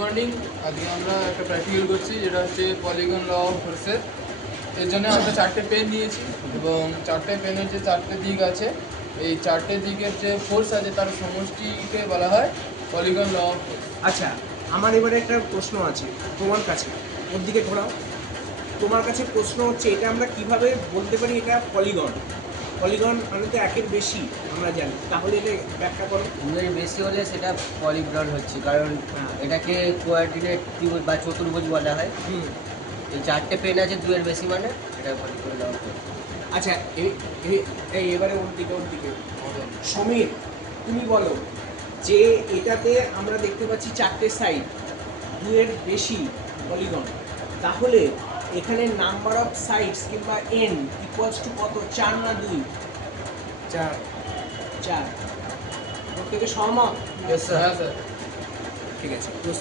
Morning. আজকে আমরা একটা প্র্যাকটিক্যাল করছি যেটা হচ্ছে পলিগন ল অফ ফোর্সের। এর জন্য আমরা 4টে পেন নিয়েছি এবং 4টে পেনের যে 4টে দিক আছে, এই 4টে দিকের যে ফোর্স আছে তার সমষ্টিকে বলা হয় পলিগন ল অফ ফোর্স। আচ্ছা, আমার এবারে একটা প্রশ্ন আছে তোমার কাছে, ওর দিকে ঘোরাও। তোমার কাছে প্রশ্ন হচ্ছে, এটা আমরা কিভাবে বলতে পারি এটা পলিগন? পলিগন মানে তো একের বেশি আমরা জানি, তাহলে এটা ব্যাখ্যা করো। দুয়ের বেশি হলে সেটা পলিগন হচ্ছে, কারণ এটাকে কোঅর্ডিনেট ত্রিভুজ বা চতুর্ভুজ বলা হয়। হুম। এই 4টে পেন আছে দুয়ের বেশি মানে এটা পলিগন ল অফ ফোর্স। আচ্ছা, এই এবারে ওর দিকে সমীর, তুমি বলো যে এটাতে আমরা দেখতে পাচ্ছি 4টে সাইড, দুয়ের বেশি পলিগন, তাহলে এখানে নাম্বার অফ সাইডস কিংবা এন ইকুয়ালস টু কত? 4 না 2? 4। 4। প্রত্যেকে সহমত? হ্যাঁ স্যার। ঠিক আছে।